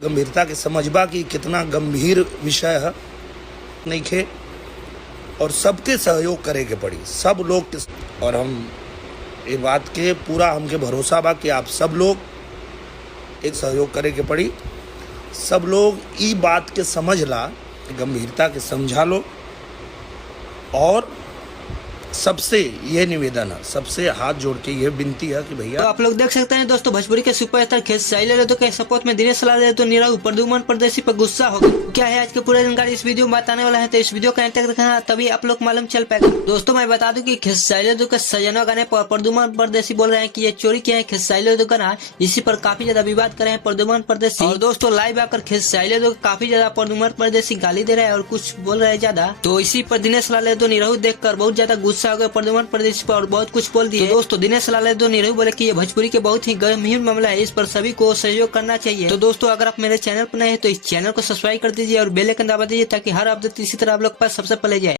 गंभीरता के समझबा कि कितना गंभीर विषय है नहीं खे और सबके सहयोग करे के पड़ी, सब लोग के। और हम ये बात के पूरा हमके भरोसा बा कि आप सब लोग एक सहयोग करे के पड़ी, सब लोग ई बात के समझ ला, गंभीरता के समझा लो। और सबसे ये निवेदन है, सबसे हाथ जोड़ के ये विनती है कि भैया तो आप लोग देख सकते हैं दोस्तों, भोजपुरी के सुपरस्टार खेसारी लाल यादव के सपोर्ट में दिनेश लाल यादव नीरव प्रद्युमन परदेसी पर गुस्सा हो गया। क्या है आज के पूरा जानकारी इस वीडियो में बताने वाला है, तो इस वीडियो का अंत तक देखना, तभी आप लोग मालूम चल पाएगा। दोस्तों मैं बता दूं कि खेसारी यादव के सजना गाने पर प्रद्युमन परदेसी बोल रहे हैं कि ये चोरी किया है खेसारी यादव का ना, इसी पर काफी ज्यादा विवाद कर रहे हैं प्रद्युमन परदेसी। और दोस्तों लाइव आकर खेसारी यादव काफी ज्यादा प्रद्युमन परदेसी गाली दे रहे हैं और कुछ बोल रहे हैं ज्यादा। तो इसी पर दिनेश लाल यादव नीरव देखकर बहुत ज्यादा गुस्सा हो गया प्रद्युमन परदेसी पर और बहुत कुछ बोल दिए। तो दोस्तों दिनेश लाल यादव नीरव बोले कि ये भोजपुरी के बहुत ही गंभीर मामला है, इस पर सभी को सहयोग करना चाहिए। तो दोस्तों अगर आप मेरे चैनल पर नए हैं तो इस चैनल को सब्सक्राइब कर दीजिए और बेल आइकन दबा दीजिए ताकि हर अपडेट इसी तरह आप लोग पास सबसे पहले जाए।